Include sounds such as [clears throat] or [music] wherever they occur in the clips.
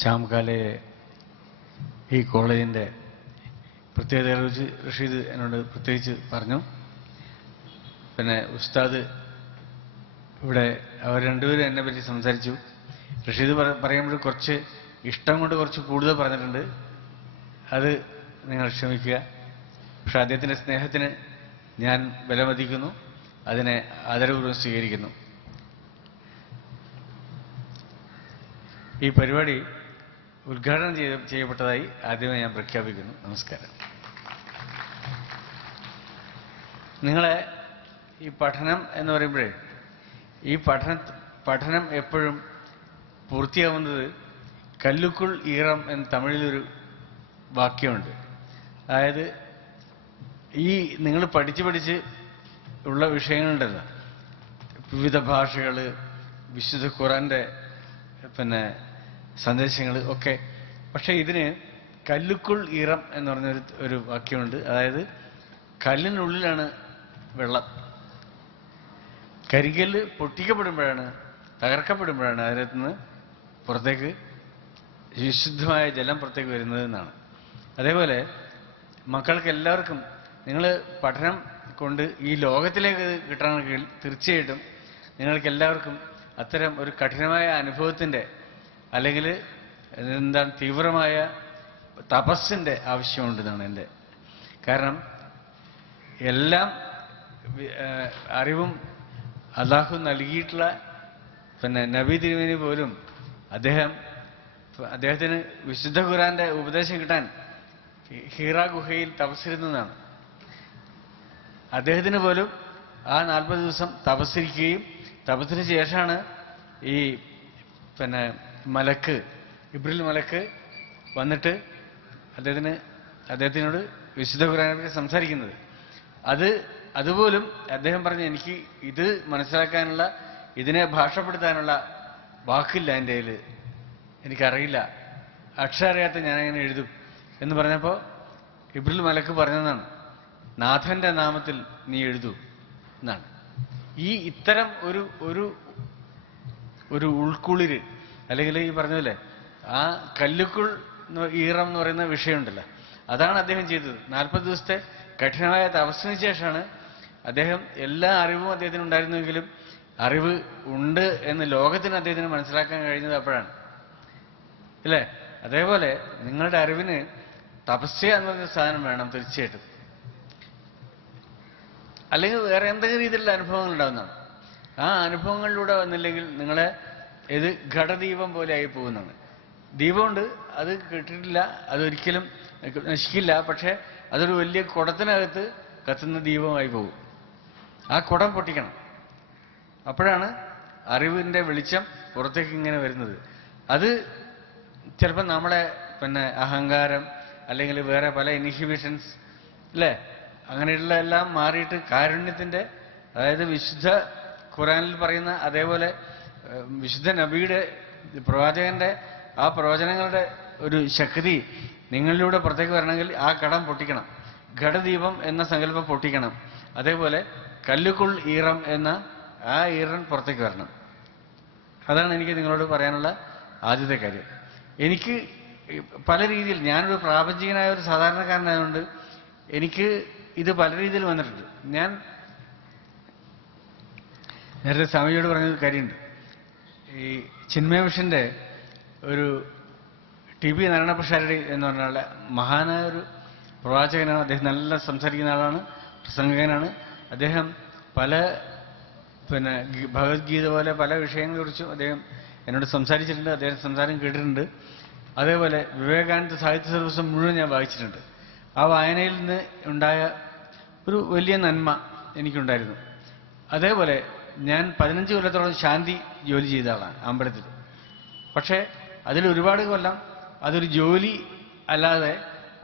ചാംകാലെ ഈ കോളേജിന്റെ പ്രത്യേകതയെക്കുറിച്ച് റഷീദ് എന്നോട് പ്രത്യേകിച്ച് പറഞ്ഞു. പിന്നെ ഉസ്താദ് ഇവിടെ അവർ രണ്ടുപേരും എന്നെ പറ്റി സംസാരിച്ചു. റഷീദ് പറയുമ്പോൾ കുറച്ച് ഇഷ്ടം കൊണ്ട് കുറച്ച് കൂടുതൽ പറഞ്ഞിട്ടുണ്ട്. അത് നിങ്ങൾ ക്ഷമിക്കുക. പക്ഷെ അദ്ദേഹത്തിന്റെ സ്നേഹത്തിന് ഞാൻ വിലമതിക്കുന്നു അതിനെ ആദരപൂർവം സ്വീകരിക്കുന്നു. ഈ പരിപാടി ഉദ്ഘാടനം ചെയ്ത ചെയ്യപ്പെട്ടതായി ആദ്യമേ ഞാൻ പ്രഖ്യാപിക്കുന്നു. നമസ്കാരം. നിങ്ങളെ ഈ പഠനം എന്ന് പറയുമ്പോഴേ ഈ പഠന പഠനം എപ്പോഴും പൂർത്തിയാവുന്നത് കല്ലുക്കുൾ ഈറം എന്ന് തമിഴിലൊരു വാക്യമുണ്ട്. അതായത് ഈ നിങ്ങൾ പഠിച്ച് പഠിച്ച് ഉള്ള വിഷയങ്ങളുണ്ടല്ലോ. വിവിധ ഭാഷകൾ വിശുദ്ധ ഖുറാന്റെ പിന്നെ സന്ദേശങ്ങൾ ഒക്കെ. പക്ഷേ ഇതിന് കല്ലുക്കുൾ ഈറം എന്ന് പറഞ്ഞൊരു ഒരു വാക്യമുണ്ട്. അതായത് കല്ലിനുള്ളിലാണ് വെള്ളം. കരികല്ല് പൊട്ടിക്കപ്പെടുമ്പോഴാണ് തകർക്കപ്പെടുമ്പോഴാണ് അതിനകത്ത് നിന്ന് പുറത്തേക്ക് വിശുദ്ധമായ ജലം പുറത്തേക്ക് വരുന്നത് എന്നാണ്. അതേപോലെ മക്കൾക്ക് എല്ലാവർക്കും നിങ്ങൾ പഠനം കൊണ്ട് ഈ ലോകത്തിലേക്ക് കിട്ടണമെങ്കിൽ തീർച്ചയായിട്ടും നിങ്ങൾക്ക് എല്ലാവർക്കും അത്തരം ഒരു കഠിനമായ അനുഭവത്തിന്റെ അല്ലെങ്കിൽ എന്താണ് തീവ്രമായ തപസ്സിന്റെ ആവശ്യമുണ്ടെന്നാണ് എന്റെ കാരണം എല്ലാം അറിവും അള്ളാഹു നൽകിയിട്ടുള്ള പിന്നെ നബി തിരുമേനി പോലും അദ്ദേഹം അദ്ദേഹത്തിന് വിശുദ്ധ ഖുറാന്റെ ഉപദേശം കിട്ടാൻ ഹീറ ഗുഹയിൽ തപസ്സിരുന്നതാണ്. അദ്ദേഹത്തിന് പോലും ആ നാൽപ്പത് ദിവസം തപസ്സിരിക്കുകയും തപസ്സിന് ശേഷമാണ് ഈ പിന്നെ മലക്ക് ഇബ്രിൽ മലക്ക് വന്നിട്ട് അദ്ദേഹത്തിന് അദ്ദേഹത്തിനോട് വിശുദ്ധ ഖുറാനെ സംസാരിക്കുന്നത്. അത് അതുപോലും അദ്ദേഹം പറഞ്ഞു എനിക്ക് ഇത് മനസ്സിലാക്കാനുള്ള ഇതിനെ ഭാഷപ്പെടുത്താനുള്ള വാക്കില്ല എന്റെ കയ്യിൽ എനിക്കറിയില്ല. അക്ഷരറിയാത്ത എങ്ങനെ എഴുതും. എന്ന് പറഞ്ഞപ്പോൾ ഇബ്രിൽ മലക്ക് പറഞ്ഞതാണ് നാഥന്റെ നാമത്തിൽ നീ എഴുതൂ എന്നാണ്. ഈ ഇത്തരം ഒരു ഒരു ഒരു ഉൾക്കുളിര് അല്ലെങ്കിൽ ഈ പറഞ്ഞല്ലേ ആ കല്ലുക്കുൾ ഈറം എന്ന് പറയുന്ന വിഷയമുണ്ടല്ലോ. അതാണ് അദ്ദേഹം ചെയ്തത്. നാൽപ്പത് ദിവസത്തെ കഠിനമായ തപസ്സിന് ശേഷമാണ് അദ്ദേഹം എല്ലാ അറിവും അദ്ദേഹത്തിന് ഉണ്ടായിരുന്നെങ്കിലും അറിവ് ഉണ്ട് എന്ന് ലോകത്തിന് അദ്ദേഹത്തിന് മനസ്സിലാക്കാൻ കഴിഞ്ഞത് അപ്പോഴാണ്. അല്ലേ? അതേപോലെ നിങ്ങളുടെ അറിവിന് തപസ്യ എന്ന് പറഞ്ഞ സാധനം വേണം തീർച്ചയായിട്ടും. അല്ലെങ്കിൽ വേറെ എന്തെങ്കിലും രീതിയിലുള്ള അനുഭവങ്ങൾ ഉണ്ടാകുന്നതാണ് ആ അനുഭവങ്ങളിലൂടെ വന്നില്ലെങ്കിൽ നിങ്ങളെ ഇത് ഘടദീപം പോലെ ആയി പോകുന്നതാണ് ദീപമുണ്ട് അത് കിട്ടിയിട്ടില്ല അതൊരിക്കലും നശിക്കില്ല പക്ഷെ അതൊരു വലിയ കുടത്തിനകത്ത് കത്തുന്ന ദീപമായി പോകും. ആ കുടം പൊട്ടിക്കണം. അപ്പോഴാണ് അറിവിന്റെ വെളിച്ചം പുറത്തേക്ക് ഇങ്ങനെ വരുന്നത്. അത് ചിലപ്പോൾ നമ്മളെ പിന്നെ അഹങ്കാരം അല്ലെങ്കിൽ വേറെ പല ഇൻഹിബിഷൻസ് അല്ലേ? അങ്ങനെയുള്ള എല്ലാം മാറിയിട്ട് കാരുണ്യത്തിന്റെ അതായത് വിശുദ്ധ ഖുറാനിൽ പറയുന്ന അതേപോലെ വിശുദ്ധ നബിയുടെ പ്രവാചകന്റെ ആ പ്രവചനങ്ങളുടെ ഒരു ശക്തി നിങ്ങളിലൂടെ പുറത്തേക്ക് വരണമെങ്കിൽ ആ കടം പൊട്ടിക്കണം. ഘടദീപം എന്ന സങ്കല്പം പൊട്ടിക്കണം. അതേപോലെ കല്ലുക്കുൾ ഈറം എന്ന ആ ഈറൻ പുറത്തേക്ക് വരണം. അതാണ് എനിക്ക് നിങ്ങളോട് പറയാനുള്ള ആദ്യത്തെ കാര്യം. എനിക്ക് പല രീതിയിൽ ഞാനൊരു പ്രാപഞ്ചികനായ ഒരു സാധാരണക്കാരനായതുകൊണ്ട് എനിക്ക് ഇത് പല രീതിയിൽ വന്നിട്ടുണ്ട്. ഞാൻ നേരത്തെ സ്വാമിജിയോട് പറഞ്ഞൊരു കാര്യമുണ്ട്. ഈ ചിന്മയ ഒരു ടി പി നാരായണപ്രസാരടി എന്ന് പറഞ്ഞാൽ മഹാനായ ഒരു പ്രവാചകനാണ്. അദ്ദേഹം നല്ല സംസാരിക്കുന്ന ആളാണ് പ്രസംഗകനാണ്. അദ്ദേഹം പല പിന്നെ ഭഗവത്ഗീത പോലെ പല വിഷയങ്ങളെക്കുറിച്ചും അദ്ദേഹം എന്നോട് സംസാരിച്ചിട്ടുണ്ട്. അദ്ദേഹം സംസാരം കേട്ടിട്ടുണ്ട്. അതേപോലെ വിവേകാനന്ദ സാഹിത്യ സർവസം മുഴുവൻ ഞാൻ വായിച്ചിട്ടുണ്ട്. ആ വായനയിൽ നിന്ന് ഉണ്ടായ ഒരു വലിയ നന്മ എനിക്കുണ്ടായിരുന്നു. അതേപോലെ ഞാൻ പതിനഞ്ച് കൊല്ലത്തോളം ശാന്തി ജോലി ചെയ്ത ആളാണ് അമ്പലത്തിൽ. പക്ഷേ അതിൽ ഒരുപാട് കൊല്ലം അതൊരു ജോലി അല്ലാതെ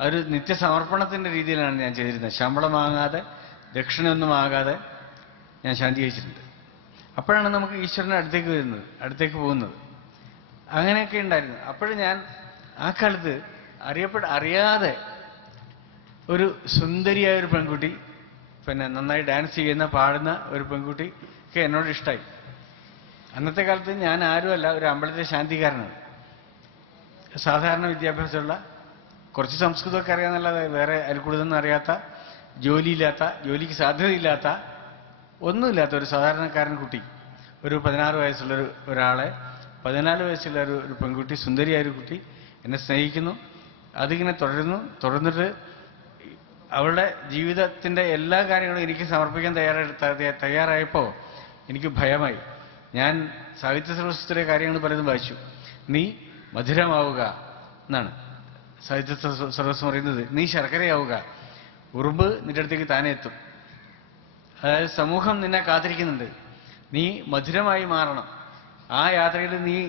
അതൊരു നിത്യസമർപ്പണത്തിന്റെ രീതിയിലാണ് ഞാൻ ചെയ്തിരുന്നത്. ശമ്പളം വാങ്ങാതെ ദക്ഷിണയൊന്നും ആകാതെ ഞാൻ ശാന്തി കഴിച്ചിട്ടുണ്ട്. അപ്പോഴാണ് നമുക്ക് ഈശ്വരന്റെ അടുത്തേക്ക് വരുന്നത് അടുത്തേക്ക് പോകുന്നത്. അങ്ങനെയൊക്കെ ഉണ്ടായിരുന്നു. അപ്പോഴും ഞാൻ ആ കാലത്ത് അറിയപ്പെട അറിയാതെ ഒരു സുന്ദരിയായ ഒരു പെൺകുട്ടി പിന്നെ നന്നായി ഡാൻസ് ചെയ്യുന്ന പാടുന്ന ഒരു പെൺകുട്ടി ഒക്കെ എന്നോട് ഇഷ്ടമായി അന്നത്തെ കാലത്ത് ഞാൻ ആരുമല്ല ഒരു അമ്പലത്തിലെ ശാന്തിക്കാരനാണ് സാധാരണ വിദ്യാഭ്യാസമുള്ള കുറച്ച് സംസ്കൃതമൊക്കെ അറിയാമെന്നല്ലാതെ വേറെ അതിൽ കൂടുതലൊന്നും അറിയാത്ത ജോലിയില്ലാത്ത ജോലിക്ക് സാധ്യതയില്ലാത്ത ഒന്നുമില്ലാത്ത ഒരു സാധാരണക്കാരൻ കുട്ടി. ഒരു പതിനാറ് വയസ്സുള്ള ഒരു ഒരാളെ പതിനാല് വയസ്സുള്ള ഒരു ഒരു പെൺകുട്ടി സുന്ദരിയായ ഒരു കുട്ടി എന്നെ സ്നേഹിക്കുന്നു. അതിങ്ങനെ തുടരുന്നു. തുടർന്നിട്ട് അവളുടെ ജീവിതത്തിന്റെ എല്ലാ കാര്യങ്ങളും എനിക്ക് സമർപ്പിക്കാൻ തയ്യാറെടുത്ത തയ്യാറായപ്പോൾ എനിക്ക് ഭയമായി. ഞാൻ സാഹിത്യ സർവസ്വത്തിലെ കാര്യങ്ങൾ പലതും വായിച്ചു. നീ മധുരമാവുക എന്നാണ്. സാഹിത്യ സർവസ്വം പറയുന്നത് നീ ശർക്കരയാവുക. ഉറുമ്പ് നിന്റെ അടുത്തേക്ക് താനെ എത്തും. അതായത് സമൂഹം നിന്നെ കാത്തിരിക്കുന്നുണ്ട്. നീ മധുരമായി മാറണം. ആ യാത്രയിൽ നീ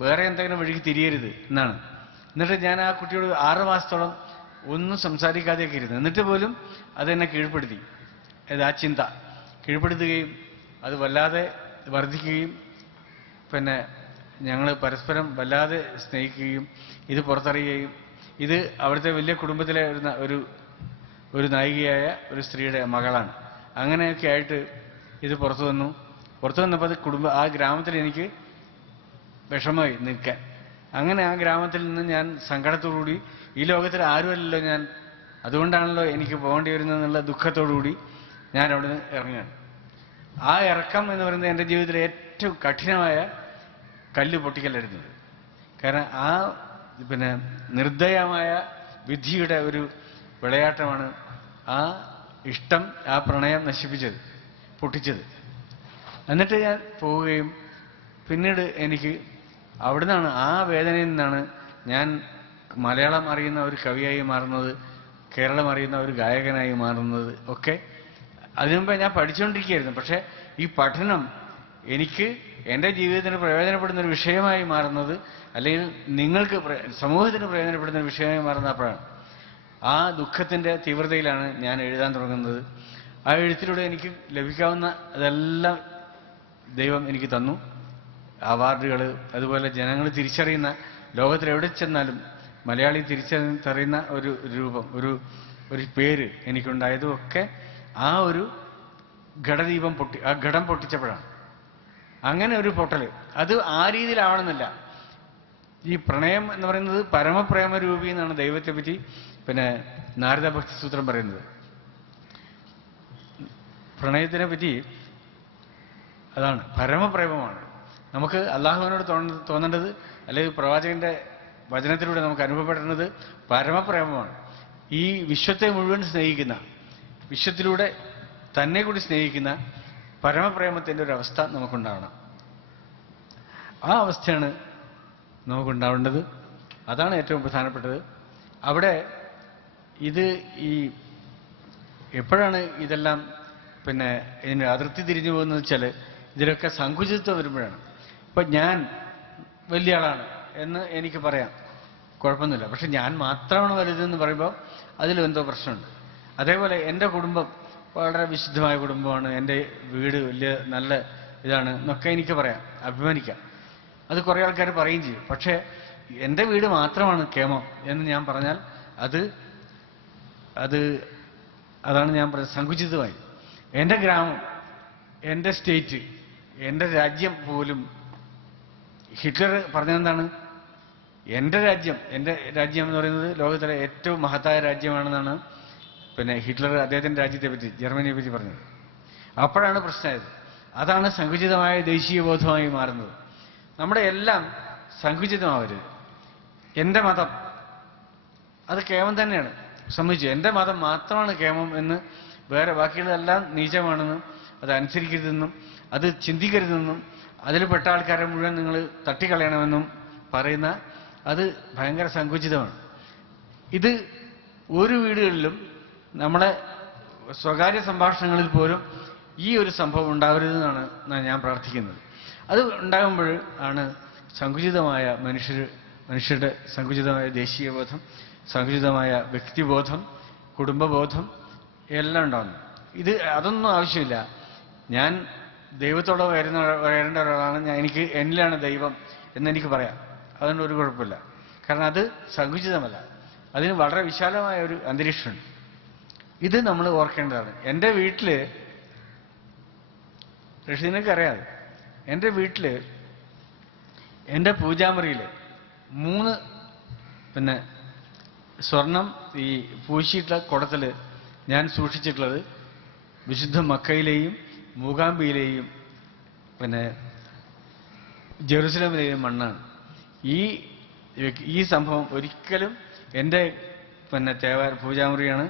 വേറെ എന്തെങ്കിലും വഴിക്ക് തിരിയരുത് എന്നാണ്. എന്നിട്ട് ഞാൻ ആ കുട്ടിയോട് ആറ് മാസത്തോളം ഒന്നും സംസാരിക്കാതെയൊക്കെ ഇരുന്നു. എന്നിട്ട് പോലും അതെന്നെ കീഴ്പ്പെടുത്തി. അതായത് ആ ചിന്ത. കീഴ്പ്പെടുത്തുകയും അത് വല്ലാതെ വർദ്ധിക്കുകയും പിന്നെ ഞങ്ങൾ പരസ്പരം വല്ലാതെ സ്നേഹിക്കുകയും ഇത് പുറത്തറിയുകയും ഇത് അവിടുത്തെ വലിയ കുടുംബത്തിലെ ഒരു ഒരു നായികയായ ഒരു സ്ത്രീയുടെ മകളാണ്. അങ്ങനെയൊക്കെ ആയിട്ട് ഇത് പുറത്തു വന്നു. പുറത്തു വന്നപ്പോൾ അത് കുടുംബ ആ ഗ്രാമത്തിൽ എനിക്ക് വിഷമമായി നിൽക്കാൻ. അങ്ങനെ ആ ഗ്രാമത്തിൽ നിന്ന് ഞാൻ സങ്കടത്തോടുകൂടി ഈ ലോകത്തിൽ ആരുമല്ലല്ലോ ഞാൻ അതുകൊണ്ടാണല്ലോ എനിക്ക് പോകേണ്ടി വരുന്നതെന്നുള്ള ദുഃഖത്തോടുകൂടി ഞാൻ അവിടെ നിന്ന് ഇറങ്ങുകയാണ്. ആ ഇറക്കം എന്ന് പറയുന്നത് എന്റെ ജീവിതത്തിലെ ഏറ്റവും കഠിനമായ കല്ല് പൊട്ടിക്കലായിരുന്നത് കാരണം ആ പിന്നെ നിർദ്ദയമായ വിധിയുടെ ഒരു വിളയാട്ടമാണ് ആ ഇഷ്ടം ആ പ്രണയം നശിപ്പിച്ചത് പൊട്ടിച്ചത്. എന്നിട്ട് ഞാൻ പോവുകയും പിന്നീട് എനിക്ക് അവിടെ നിന്നാണ് ആ വേദനയിൽ നിന്നാണ് ഞാൻ മലയാളം അറിയുന്ന ഒരു കവിയായി മാറുന്നത് കേരളം അറിയുന്ന ഒരു ഗായകനായി മാറുന്നത് ഒക്കെ അതിനു മുമ്പേ ഞാൻ പഠിച്ചുകൊണ്ടിരിക്കുകയായിരുന്നു പക്ഷേ ഈ പഠനം എനിക്ക് എന്റെ ജീവിതത്തിന് പ്രയോജനപ്പെടുന്ന ഒരു വിഷയമായി മാറുന്നത് അല്ലെങ്കിൽ നിങ്ങൾക്ക് സമൂഹത്തിന് പ്രയോജനപ്പെടുന്ന ഒരു വിഷയമായി മാറുന്ന അപ്പോഴാണ് ആ ദുഃഖത്തിന്റെ തീവ്രതയിലാണ് ഞാൻ എഴുതാൻ തുടങ്ങുന്നത്. ആ എഴുത്തിലൂടെ എനിക്ക് ലഭിക്കാവുന്ന അതെല്ലാം ദൈവം എനിക്ക് തന്നു. അവാർഡുകൾ അതുപോലെ ജനങ്ങൾ തിരിച്ചറിയുന്ന ലോകത്തിൽ എവിടെ ചെന്നാലും മലയാളി തിരിച്ചറിയുന്ന ഒരു രൂപം ഒരു ഒരു പേര് എനിക്കുണ്ടായതും ഒക്കെ ആ ഒരു ഘടദീപം പൊട്ടി ആ ഘടം പൊട്ടിച്ചപ്പോഴാണ്. അങ്ങനെ ഒരു പൊട്ടൽ അത് ആ രീതിയിലാവണമെന്നില്ല. ഈ പ്രണയം എന്ന് പറയുന്നത് പരമപ്രേമ രൂപി എന്നാണ് ദൈവത്തെ പറ്റി പിന്നെ നാരദ ഭക്തി സൂത്രം പറയുന്നത്. പ്രണയത്തിനെ പറ്റി അതാണ് പരമപ്രേമമാണ്. നമുക്ക് അള്ളാഹുവിനോട് തോന്ന- തോന്നേണ്ടത് അല്ലെങ്കിൽ പ്രവാചകന്റെ വചനത്തിലൂടെ നമുക്ക് അനുഭവപ്പെടുന്നത് പരമപ്രേമമാണ്. ഈ വിശ്വത്തെ മുഴുവൻ സ്നേഹിക്കുന്ന വിശ്വത്തിലൂടെ തന്നെ കൂടി സ്നേഹിക്കുന്ന പരമപ്രേമത്തിന്റെ ഒരു അവസ്ഥ നമുക്കുണ്ടാവണം. ആ അവസ്ഥയാണ് നമുക്കുണ്ടാവേണ്ടത്. അതാണ് ഏറ്റവും പ്രധാനപ്പെട്ടത്. അവിടെ ഇത് ഈ എപ്പോഴാണ് ഇതെല്ലാം പിന്നെ ഇതിന് അതിർത്തി തിരിഞ്ഞു പോകുന്നത് വെച്ചാൽ ഇതിലൊക്കെ സങ്കുചിത്വം വരുമ്പോഴാണ്. ഇപ്പൊ ഞാൻ വലിയ ആളാണ് എന്ന് എനിക്ക് പറയാം. കുഴപ്പമൊന്നുമില്ല. പക്ഷെ ഞാൻ മാത്രമാണ് വലുതെന്ന് പറയുമ്പോൾ അതിലും എന്തോ പ്രശ്നമുണ്ട്. അതേപോലെ എന്റെ കുടുംബം വളരെ വിശുദ്ധമായ കുടുംബമാണ്. എന്റെ വീട് വലിയ നല്ല ഇതാണ് എന്നൊക്കെ എനിക്ക് പറയാം അഭിമാനിക്കാം. അത് കുറേ ആൾക്കാർ പറയുകയും ചെയ്യും. പക്ഷേ എന്റെ വീട് മാത്രമാണ് കേമോ എന്ന് ഞാൻ പറഞ്ഞാൽ അത് അത് അതാണ് ഞാൻ പറഞ്ഞത് സങ്കുചിതമായി. എന്റെ ഗ്രാമം എന്റെ സ്റ്റേറ്റ് എന്റെ രാജ്യം പോലും ഹിറ്റ്ലർ പറഞ്ഞതെന്താണ്? എന്റെ രാജ്യം എന്റെ രാജ്യം എന്ന് പറയുന്നത് ലോകത്തിലെ ഏറ്റവും മഹത്തായ രാജ്യമാണെന്നാണ് പിന്നെ ഹിറ്റ്ലർ അദ്ദേഹത്തിന്റെ രാജ്യത്തെ പറ്റി ജർമ്മനിയെ പറ്റി പറഞ്ഞത് അപ്പോഴാണ് പ്രശ്നമായത്. അതാണ് സങ്കുചിതമായ ദേശീയ ബോധമായി മാറുന്നത്. നമ്മുടെ എല്ലാം സങ്കുചിതമാവരുത്. എന്റെ മതം അത് കേമം തന്നെയാണ്. സംബന്ധിച്ചു എന്റെ മതം മാത്രമാണ് കേമം എന്ന് വേറെ ബാക്കിയുള്ളതെല്ലാം നീചമാണെന്നും അത് അനുസരിക്കരുതെന്നും അത് ചിന്തിക്കരുതെന്നും അതിൽ പെട്ട ആൾക്കാരെ മുഴുവൻ നിങ്ങൾ തട്ടിക്കളയണമെന്നും പറയുന്ന അത് ഭയങ്കര സങ്കുചിതമാണ്. ഇത് ഒരു വീടുകളിലും നമ്മളെ സ്വകാര്യ സംഭാഷണങ്ങളിൽ പോലും ഈ ഒരു സംഭവം ഉണ്ടാവരുതെന്നാണ് ഞാൻ പ്രാർത്ഥിക്കുന്നത്. അത് ഉണ്ടാകുമ്പോൾ ആണ് സങ്കുചിതമായ മനുഷ്യർ മനുഷ്യരുടെ സങ്കുചിതമായ ദേശീയബോധം സങ്കുചിതമായ വ്യക്തിബോധം കുടുംബബോധം എല്ലാം ഉണ്ടാകുന്നു. ഇത് അതൊന്നും ആവശ്യമില്ല. ഞാൻ ദൈവത്തോടെ വരുന്ന വരേണ്ട ഒരാളാണ്. ഞാൻ എനിക്ക് എന്നിലാണ് ദൈവം എന്നെനിക്ക് പറയാം. അതുകൊണ്ട് ഒരു കുഴപ്പമില്ല. കാരണം അത് സങ്കുചിതമല്ല. അതിന് വളരെ വിശാലമായ ഒരു അന്തരീക്ഷമുണ്ട്. ഇത് നമ്മൾ ഓർക്കേണ്ടതാണ്. എന്റെ വീട്ടിൽ ഋഷിനൊക്കെ അറിയാതെ എന്റെ വീട്ടിൽ എന്റെ പൂജാമുറിയിൽ മൂന്ന് പിന്നെ സ്വർണം ഈ പൂശിയിട്ടുള്ള കുടത്തിൽ ഞാൻ സൂക്ഷിച്ചിട്ടുള്ളത് വിശുദ്ധ മക്കയിലെയും മൂകാംബിയിലെയും പിന്നെ ജെറുസലമിലെയും മണ്ണാണ്. ഈ ഈ സംഭവം ഒരിക്കലും എന്റെ പിന്നെ തേവാർ പൂജാമുറിയാണ്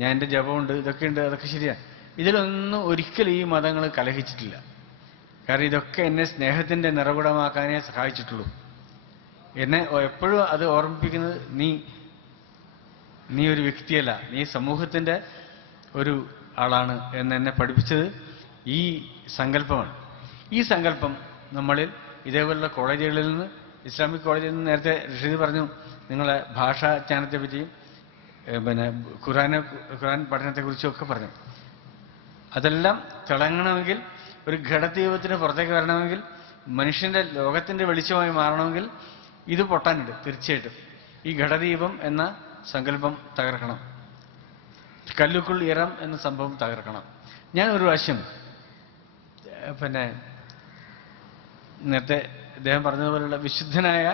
ഞാൻ എന്റെ ജപമുണ്ട് ഇതൊക്കെ ഉണ്ട് അതൊക്കെ ശരിയാണ് ഇതിലൊന്നും ഒരിക്കലും ഈ മതങ്ങൾ കലഹിച്ചിട്ടില്ല. കാരണം ഇതൊക്കെ എന്നെ സ്നേഹത്തിന്റെ നിറകുടമാക്കാനേ സഹായിച്ചിട്ടുള്ളൂ. എന്നെ എപ്പോഴും അത് ഓർമ്മിപ്പിക്കുന്നത് നീ നീ ഒരു വ്യക്തിയല്ല. നീ സമൂഹത്തിന്റെ ഒരു ആളാണ് എന്ന് എന്നെ പഠിപ്പിച്ചത് ഈ സങ്കല്പമാണ്. ഈ സങ്കല്പം നമ്മളിൽ ഇതേപോലുള്ള കോളേജുകളിൽ നിന്ന് ഇസ്ലാമിക് കോളേജിൽ നിന്ന് നേരത്തെ ഋഷിദ് പറഞ്ഞു നിങ്ങളെ ഭാഷാ ജ്ഞാനത്തെ പറ്റിയും പിന്നെ ഖുറാനെ ഖുറാൻ പഠനത്തെക്കുറിച്ചൊക്കെ പറഞ്ഞു. അതെല്ലാം തിളങ്ങണമെങ്കിൽ ഒരു ഘടദീപത്തിന് പുറത്തേക്ക് വരണമെങ്കിൽ മനുഷ്യന്റെ ലോകത്തിന്റെ വെളിച്ചമായി മാറണമെങ്കിൽ ഇത് പൊട്ടാനുണ്ട് തീർച്ചയായിട്ടും. ഈ ഘടദീപം എന്ന സങ്കല്പം തകർക്കണം. കല്ലുക്കുൾ ഇറം എന്ന സംഭവം തകർക്കണം. ഞാൻ ഒരു പ്രാവശ്യം പിന്നെ നേരത്തെ അദ്ദേഹം പറഞ്ഞതുപോലുള്ള വിശുദ്ധനായ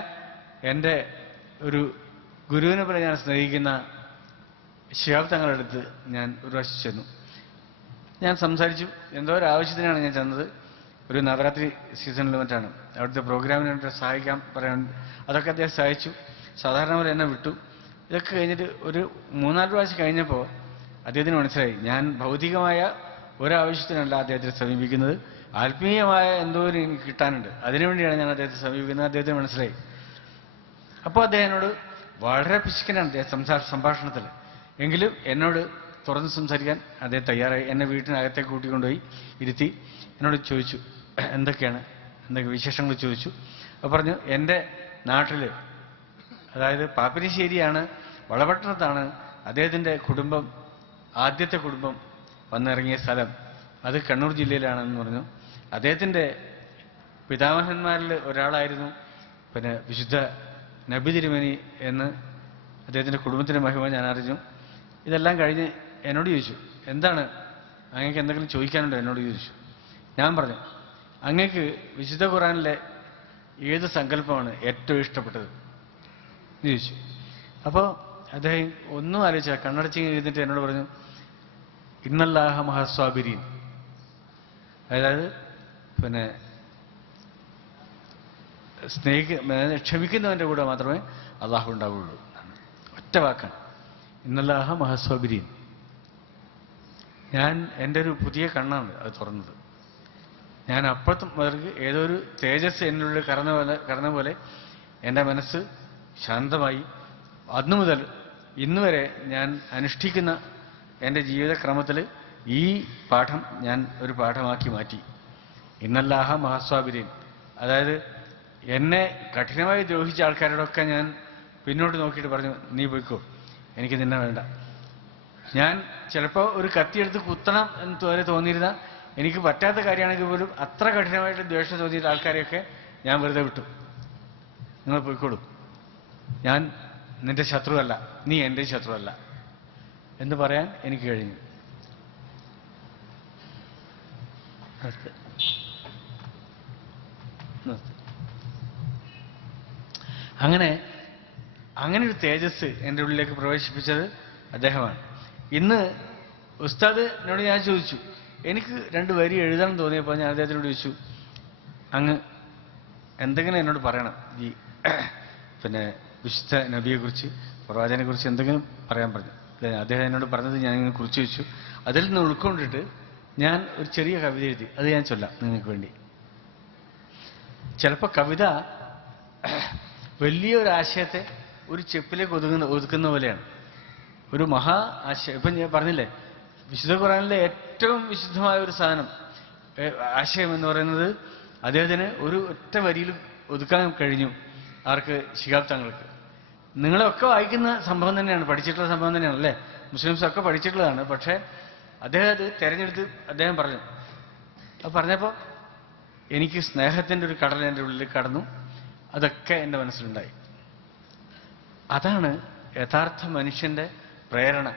എന്റെ ഒരു ഗുരുവിനെ പോലെ ഞാൻ സ്നേഹിക്കുന്ന ശിഹാബ് തങ്ങളുടെ അടുത്ത് ഞാൻ ഒരു പ്രാവശ്യം ചെന്നു. ഞാൻ സംസാരിച്ചു. എന്തോ ഒരു ആവശ്യത്തിനാണ് ഞാൻ ചെന്നത്. ഒരു നവരാത്രി സീസണിൽ മറ്റാണ്. അവിടുത്തെ പ്രോഗ്രാമിന് വേണ്ടി സഹായിക്കാൻ പറയാൻ അതൊക്കെ അദ്ദേഹം സഹായിച്ചു. സാധാരണ പോലെ എന്നെ വിട്ടു. ഇതൊക്കെ കഴിഞ്ഞിട്ട് ഒരു മൂന്നാൽ പ്രാവശ്യം കഴിഞ്ഞപ്പോൾ അദ്ദേഹത്തിന് മനസ്സിലായി. ഞാൻ ഭൗതികമായ ഒരാവശ്യത്തിനല്ല അദ്ദേഹത്തെ സമീപിക്കുന്നത്. ആത്മീയമായ എന്തോ ഒരു എനിക്ക് കിട്ടാനുണ്ട്. അതിനുവേണ്ടിയാണ് ഞാൻ അദ്ദേഹത്തെ സമീപിക്കുന്നത്. അദ്ദേഹത്തിന് മനസ്സിലായി. അപ്പോൾ അദ്ദേഹം എന്നോട് വളരെ പിശുക്കനാണ് അദ്ദേഹം സംസാ സംഭാഷണത്തിൽ എങ്കിലും എന്നോട് തുറന്ന് സംസാരിക്കാൻ അദ്ദേഹം തയ്യാറായി. എന്നെ വീട്ടിനകത്തെ കൂട്ടിക്കൊണ്ടുപോയി ഇരുത്തി എന്നോട് ചോദിച്ചു എന്തൊക്കെയാണ്? എന്തൊക്കെ വിശേഷങ്ങൾ? ചോദിച്ചു. അപ്പോൾ പറഞ്ഞു എന്റെ നാട്ടിൽ അതായത് പാപ്പിനിശ്ശേരിയാണ് വളപട്ടണത്താണ് അദ്ദേഹത്തിന്റെ കുടുംബം ആദ്യത്തെ കുടുംബം വന്നിറങ്ങിയ സ്ഥലം. അത് കണ്ണൂർ ജില്ലയിലാണെന്ന് പറഞ്ഞു. അദ്ദേഹത്തിന്റെ പിതാമഹന്മാരിൽ ഒരാളായിരുന്നു പിന്നെ വിശുദ്ധ നബി തിരുമനി എന്ന് അദ്ദേഹത്തിന്റെ കുടുംബത്തിന്റെ മഹിമ ഞാൻ അറിഞ്ഞു. ഇതെല്ലാം കഴിഞ്ഞ് എന്നോട് ചോദിച്ചു എന്താണ്? അങ്ങേക്ക് എന്തെങ്കിലും ചോദിക്കാനുണ്ടോ? എന്നോട് ചോദിച്ചു. ഞാൻ പറഞ്ഞു അങ്ങേക്ക് വിശുദ്ധ ഖുറാനിലെ ഏത് സങ്കല്പമാണ് ഏറ്റവും ഇഷ്ടപ്പെട്ടത്? ചോദിച്ചു. അപ്പോൾ അദ്ദേഹം ഒന്നും ആലോചിച്ച കണ്ണടച്ച് എഴുതിട്ട് എന്നോട് പറഞ്ഞു ഇന്നല്ലാഹ മഹസ്വാബിരീൻ. അതായത് പിന്നെ സ്നേഹിക്ക ക്ഷമിക്കുന്നവന്റെ കൂടെ മാത്രമേ അള്ളാഹു ഉണ്ടാവുള്ളൂ. ഒറ്റ വാക്കാണ്. ഇന്നല്ലാഹ മഹസ്വാബിരീൻ. ഞാൻ എന്റെ ഒരു പുതിയ കണ്ണാണ് അത് തുറന്നത്. ഞാൻ അപ്പുറത്തും മുതൽക്ക് ഏതോ ഒരു തേജസ് എന്നുള്ള കറന്ന പോലെ കറന്ന പോലെ എന്റെ മനസ്സ് ശാന്തമായി. അന്നു മുതൽ ഇന്ന് വരെ ഞാൻ അനുഷ്ഠിക്കുന്ന എന്റെ ജീവിതക്രമത്തിൽ ഈ പാഠം ഞാൻ ഒരു പാഠമാക്കി മാറ്റി. ഇന്നല്ലാഹ മഹസ്വാബിരീൻ. അതായത് എന്നെ കഠിനമായി ദ്രോഹിച്ച ആൾക്കാരോടൊക്കെ ഞാൻ പിന്നോട്ട് നോക്കിയിട്ട് പറഞ്ഞു നീ പോയിക്കോ. എനിക്ക് നിന്നെ വേണ്ട. ഞാൻ ചിലപ്പോൾ ഒരു കത്തിയെടുത്ത് കുത്തണം എന്ന് വരെ തോന്നിയിരുന്ന എനിക്ക് പറ്റാത്ത കാര്യമാണെങ്കിൽ പോലും അത്ര കഠിനമായിട്ട് ദ്വേഷം തോന്നിയിരുന്ന ആൾക്കാരെയൊക്കെ ഞാൻ വെറുതെ വിട്ടു. നിങ്ങൾ പോയിക്കോളൂ. ഞാൻ നിന്റെ ശത്രുവല്ല. നീ എന്റെ ശത്രുവല്ല. എന്ന് പറയാൻ എനിക്ക് കഴിഞ്ഞു. അങ്ങനെ അങ്ങനെ ഒരു തേജസ് എന്റെ ഉള്ളിലേക്ക് പ്രവേശിപ്പിച്ചത് അദ്ദേഹമാണ്. ഇന്ന് ഉസ്താദിനോട് ഞാൻ ചോദിച്ചു എനിക്ക് രണ്ട് വരി എഴുതണം തോന്നിയപ്പോൾ ഞാൻ അദ്ദേഹത്തിനോട് ചോദിച്ചു അങ്ങ് എന്തെങ്കിലും എന്നോട് പറയണം. ഈ [clears throat] പിന്നെ വിശുദ്ധ നബിയെക്കുറിച്ച് പ്രവാചകനെക്കുറിച്ച് എന്തെങ്കിലും പറയാൻ പറഞ്ഞു. അദ്ദേഹം എന്നോട് പറഞ്ഞത് ഞാൻ ഇങ്ങനെ കുറിച്ച് വെച്ചു. അതിൽ നിന്ന് ഉൾക്കൊണ്ടിട്ട് ഞാൻ ഒരു ചെറിയ കവിത എഴുതി. അത് ഞാൻ ചൊല്ലാം നിങ്ങൾക്ക് വേണ്ടി. ചിലപ്പോൾ കവിത [clears throat] വലിയൊരു ആശയത്തെ ഒരു ചെപ്പിലേക്ക് ഒതുങ്ങുന്ന ഒതുക്കുന്ന പോലെയാണ്. ഒരു മഹാ ആശയം ഇപ്പം ഞാൻ പറഞ്ഞില്ലേ വിശുദ്ധ ഖുറാനിലെ ഏറ്റവും വിശുദ്ധമായ ഒരു സാധനം ആശയം എന്ന് പറയുന്നത് അദ്ദേഹത്തിന് ഒരു ഒറ്റ വരിയിൽ ഒതുക്കാൻ കഴിഞ്ഞു ആർക്ക്? ശിഹാബ് തങ്ങൾക്ക് നിങ്ങളൊക്കെ വായിക്കുന്ന സംഭവം തന്നെയാണ് പഠിച്ചിട്ടുള്ള സംഭവം തന്നെയാണ് അല്ലേ? മുസ്ലിംസ് ഒക്കെ പഠിച്ചിട്ടുള്ളതാണ് പക്ഷേ അദ്ദേഹം അത് തെരഞ്ഞെടുത്ത് അദ്ദേഹം പറഞ്ഞു. അത് പറഞ്ഞപ്പോൾ എനിക്ക് സ്നേഹത്തിന്റെ ഒരു കടൽ എന്റെ ഉള്ളിൽ കടന്നു അതൊക്കെ എന്റെ മനസ്സിലുണ്ടായി. അതാണ് യഥാർത്ഥ മനുഷ്യന്റെ പ്രേരണ.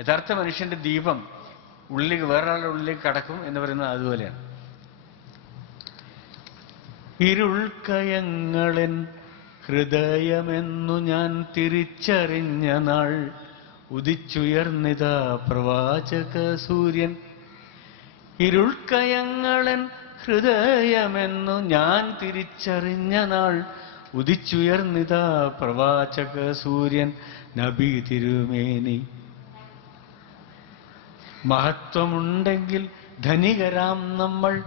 യഥാർത്ഥ മനുഷ്യന്റെ ദീപം ഉള്ളിലേക്ക് വേറൊരാളുടെ ഉള്ളിലേക്ക് കടക്കും എന്ന് പറയുന്നത് അതുപോലെയാണ്. ഇരുൾക്കയങ്ങളൻ ഹൃദയമെന്നു ഞാൻ തിരിച്ചറിഞ്ഞ നാൾ ഉദിച്ചുയർന്നിത പ്രവാചക സൂര്യൻ. ഇരുൾക്കയങ്ങളൻ ഹൃദയമെന്നു ഞാൻ തിരിച്ചറിഞ്ഞ നാൾ ഉദിച്ചുയർന്നിതാ പ്രവാചക സൂര്യൻ നബി തിരുമേനി. മഹത്വമുണ്ടെങ്കിൽ ധനികരാം നമ്മൾ.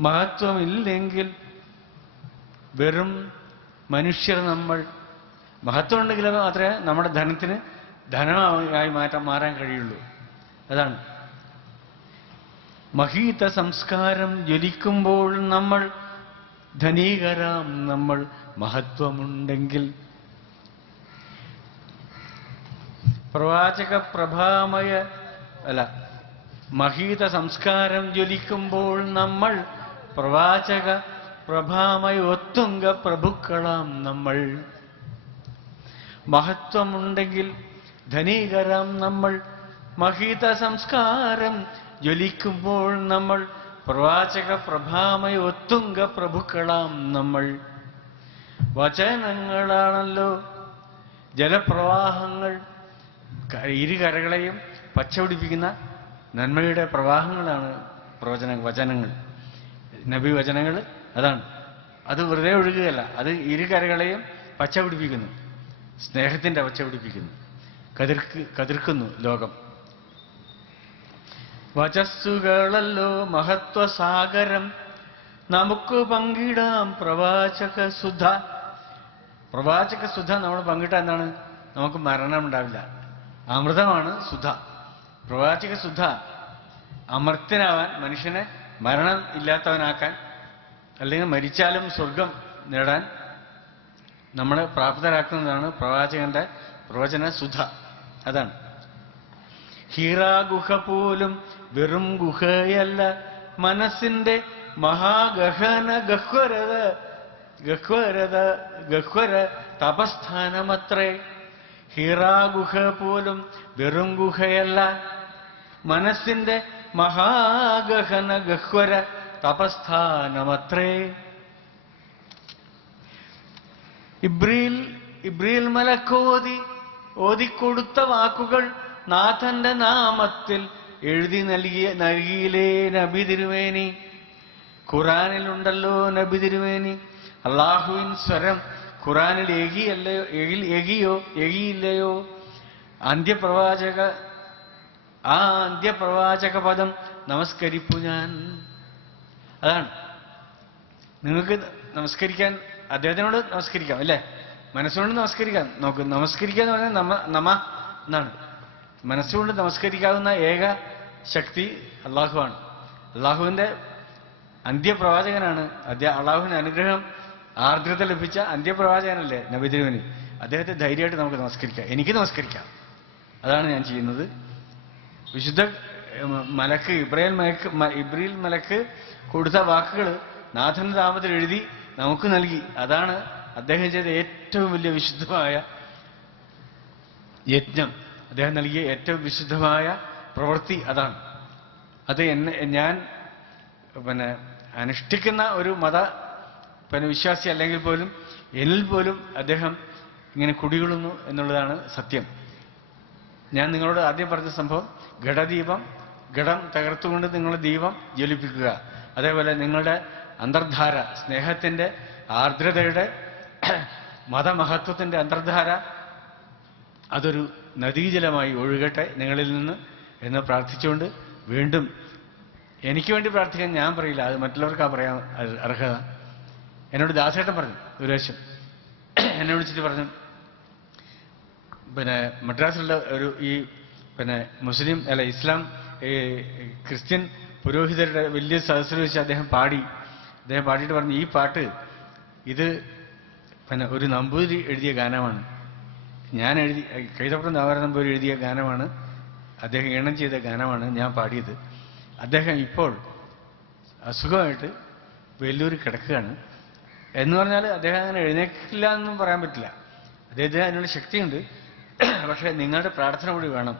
മഹത്വമില്ലെങ്കിൽ വെറും മനുഷ്യർ നമ്മൾ. മഹത്വം ഉണ്ടെങ്കിൽ മാത്രമേ നമ്മുടെ ധനത്തിന് ധനമായി മാറ്റാൻ മാറാൻ കഴിയുള്ളൂ. അതാണ്. മഹീത സംസ്കാരം ജ്വലിക്കുമ്പോൾ നമ്മൾ ധനീകരാം നമ്മൾ മഹത്വമുണ്ടെങ്കിൽ. പ്രവാചക പ്രഭാമയ അല്ല മഹീത സംസ്കാരം ജ്വലിക്കുമ്പോൾ നമ്മൾ പ്രവാചക പ്രഭാമയ ഒത്തുങ്ക പ്രഭുക്കളാം നമ്മൾ. മഹത്വമുണ്ടെങ്കിൽ ധനീകരാം നമ്മൾ മഹീത സംസ്കാരം ജ്വലിക്കുമ്പോൾ നമ്മൾ പ്രവാചക പ്രഭാമയ ഒത്തുങ്ക പ്രഭുക്കളാം നമ്മൾ. വചനങ്ങളാണല്ലോ ജലപ്രവാഹങ്ങൾ. ഇരുകരകളെയും ഇരു കരകളെയും പച്ചപിടിപ്പിക്കുന്ന നന്മയുടെ പ്രവാഹങ്ങളാണ് പ്രവചന വചനങ്ങൾ. നബി വചനങ്ങൾ അതാണ്. അത് വെറുതെ ഒഴുകുകയല്ല അത് ഇരു കരകളെയും പച്ച പിടിപ്പിക്കുന്നു സ്നേഹത്തിന്റെ പച്ച പിടിപ്പിക്കുന്നു കതിർക്ക് കതിർക്കുന്നു ലോകം. വചസ്സുകളല്ലോ മഹത്വസാഗരം. നമുക്ക് പങ്കിടാം പ്രവാചക സുധ പ്രവാചക സുധ നമ്മൾ പങ്കിട്ടാൽ എന്താണ്? നമുക്ക് മരണം ഉണ്ടാവില്ല. അമൃതമാണ് സുധ. പ്രവാചക സുധ അമർത്യനാവാൻ മനുഷ്യനെ മരണം ഇല്ലാത്തവനാക്കാൻ അല്ലെങ്കിൽ മരിച്ചാലും സ്വർഗം നേടാൻ നമ്മളെ പ്രാപ്തരാക്കുന്നതാണ് പ്രവാചകന്റെ പ്രവചന സുധ അതാണ്. ഹീറാഗുഹ പോലും വെറും ഗുഹയല്ല മനസ്സിന്റെ മഹാഗഹന ഗഹ്വരത ഗഹ്വരത ഗഹ്വര തപസ്ഥാനമത്രേ. ഹീറാഗുഹ പോലും വെറും ഗുഹയല്ല മനസ്സിന്റെ മഹാഗഹന ഗഹ്വര തപസ്ഥാനമത്രേ. ഇബ്രീൽ ഇബ്രീൽ മലക്കോതി ഓതിക്കൊടുത്ത വാക്കുകൾ നാഥന്റെ നാമത്തിൽ എഴുതി നൽകിയ നൽകിയില്ലേ നബി തിരുവേനി ഖുറാനിലുണ്ടല്ലോ നബി തിരുവേനി അള്ളാഹുവിൻ സ്വരം ഖുറാനിൽ ഏകിയല്ലയോ ഏകി- എഗിയോ എഗിയില്ലയോ അന്ത്യപ്രവാചക ആ അന്ത്യപ്രവാചക പദം നമസ്കരിപ്പു ഞാൻ. അതാണ്. നിങ്ങൾക്ക് നമസ്കരിക്കാൻ അദ്ദേഹത്തിനോട് നമസ്കരിക്കാം അല്ലേ? മനസ്സുകൊണ്ട് നമസ്കരിക്കാം. നോക്ക് നമസ്കരിക്കുക എന്ന് പറഞ്ഞാൽ നമ നമ എന്നാണ്. മനസ്സുകൊണ്ട് നമസ്കരിക്കാവുന്ന ഏക ശക്തി അള്ളാഹുവാണ്. അള്ളാഹുവിന്റെ അന്ത്യപ്രവാചകനാണ്. അദ്ദേഹം അള്ളാഹുവിന്റെ അനുഗ്രഹം ആർദ്രത ലഭിച്ച അന്ത്യപ്രവാചകനല്ലേ നബിതിരുവിന് അദ്ദേഹത്തെ ധൈര്യമായിട്ട് നമുക്ക് നമസ്കരിക്കാം. എനിക്ക് നമസ്കരിക്കാം. അതാണ് ഞാൻ ചെയ്യുന്നത്. വിശുദ്ധ മലക്ക് ഇബ്രാഹിൽ മലക്ക് ഇബ്രീൽ മലക്ക് കൊടുത്ത വാക്കുകൾ നാഥൻ താമത്തിൽ എഴുതി നമുക്ക് നൽകി. അതാണ് അദ്ദേഹം ചെയ്ത ഏറ്റവും വലിയ വിശുദ്ധമായ യജ്ഞം. അദ്ദേഹം നൽകിയ ഏറ്റവും വിശുദ്ധമായ പ്രവൃത്തി അതാണ്. അത് എന്നെ ഞാൻ പിന്നെ അനുഷ്ഠിക്കുന്ന ഒരു മത പിന്നെ വിശ്വാസി അല്ലെങ്കിൽ പോലും എന്നിൽ പോലും അദ്ദേഹം ഇങ്ങനെ കുടികൊള്ളുന്നു എന്നുള്ളതാണ് സത്യം. ഞാൻ നിങ്ങളോട് ആദ്യം പറഞ്ഞ സംഭവം ഘടദീപം ഘടം തകർത്തുകൊണ്ട് നിങ്ങൾ ദീപം ജ്വലിപ്പിക്കുക. അതേപോലെ നിങ്ങളുടെ അന്തർധാര സ്നേഹത്തിന്റെ ആർദ്രതയുടെ മതമഹത്വത്തിന്റെ അന്തർധാര അതൊരു നദീജലമായി ഒഴുകട്ടെ നിങ്ങളിൽ നിന്ന്. എന്ന് പ്രാർത്ഥിച്ചുകൊണ്ട് വീണ്ടും എനിക്ക് വേണ്ടി പ്രാർത്ഥിക്കാൻ ഞാൻ പറയില്ല. അത് മറ്റുള്ളവർക്കാ പറയാൻ അർ- അർഹത. എന്നോട് ദാസേട്ടൻ പറഞ്ഞു ഒരു എന്നെ വിളിച്ചിട്ട് പറഞ്ഞു പിന്നെ മദ്രാസിലുള്ള ഒരു ഈ പിന്നെ മുസ്ലിം അല്ല ഇസ്ലാം ക്രിസ്ത്യൻ പുരോഹിതരുടെ വലിയ സദസ്സിൽ വെച്ച് അദ്ദേഹം പാടി. അദ്ദേഹം പാടിയിട്ട് പറഞ്ഞു ഈ പാട്ട് ഇത് പിന്നെ ഒരു നമ്പൂതിരി എഴുതിയ ഗാനമാണ്. ഞാൻ എഴുതി കൈതപ്പുറം നവാര നമ്പൂരി എഴുതിയ ഗാനമാണ്. അദ്ദേഹം ഈണം ചെയ്ത ഗാനമാണ് ഞാൻ പാടിയത്. അദ്ദേഹം ഇപ്പോൾ അസുഖമായിട്ട് വെല്ലൂർ കിടക്കുകയാണ്. എന്ന് പറഞ്ഞാൽ അദ്ദേഹം അങ്ങനെ എഴുന്നേക്കില്ല എന്നും പറയാൻ പറ്റില്ല. അദ്ദേഹത്തിന് അതിനുള്ള ശക്തിയുണ്ട്. പക്ഷേ നിങ്ങളുടെ പ്രാർത്ഥന കൂടി വേണം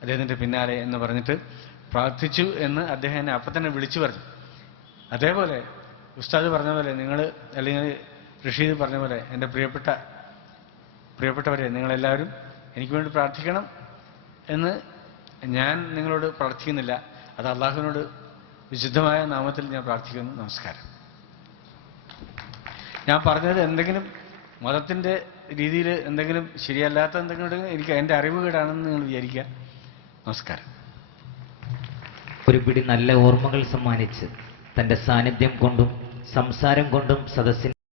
അദ്ദേഹത്തിന്റെ പിന്നാലെ എന്ന് പറഞ്ഞിട്ട് പ്രാർത്ഥിച്ചു എന്ന് അദ്ദേഹം എന്നെ അപ്പം തന്നെ വിളിച്ചു പറഞ്ഞു. അതേപോലെ ഉസ്താദ് പറഞ്ഞ പോലെ നിങ്ങൾ അല്ലെങ്കിൽ റഷീദ് പറഞ്ഞ പോലെ എന്റെ പ്രിയപ്പെട്ട പ്രിയപ്പെട്ടവരെ നിങ്ങളെല്ലാവരും എനിക്ക് വേണ്ടി പ്രാർത്ഥിക്കണം എന്ന് ഞാൻ നിങ്ങളോട് പ്രാർത്ഥിക്കുന്നില്ല. അത് അള്ളാഹുവിനോട് വിശുദ്ധമായ നാമത്തിൽ ഞാൻ പ്രാർത്ഥിക്കുന്നു. നമസ്കാരം. ഞാൻ പറഞ്ഞത് എന്തെങ്കിലും മതത്തിന്റെ രീതിയിൽ എന്തെങ്കിലും ശരിയല്ലാത്ത എന്തെങ്കിലും ഉണ്ടെങ്കിൽ എനിക്ക് എന്റെ അറിവുകേടാണെന്ന് നിങ്ങൾ വിചാരിക്കുക. നമസ്കാരം. ഒരു പിടി നല്ല ഓർമ്മകൾ സമ്മാനിച്ച് തന്റെ സാന്നിധ്യം കൊണ്ടും സംസാരം കൊണ്ടും സദസ്സിന്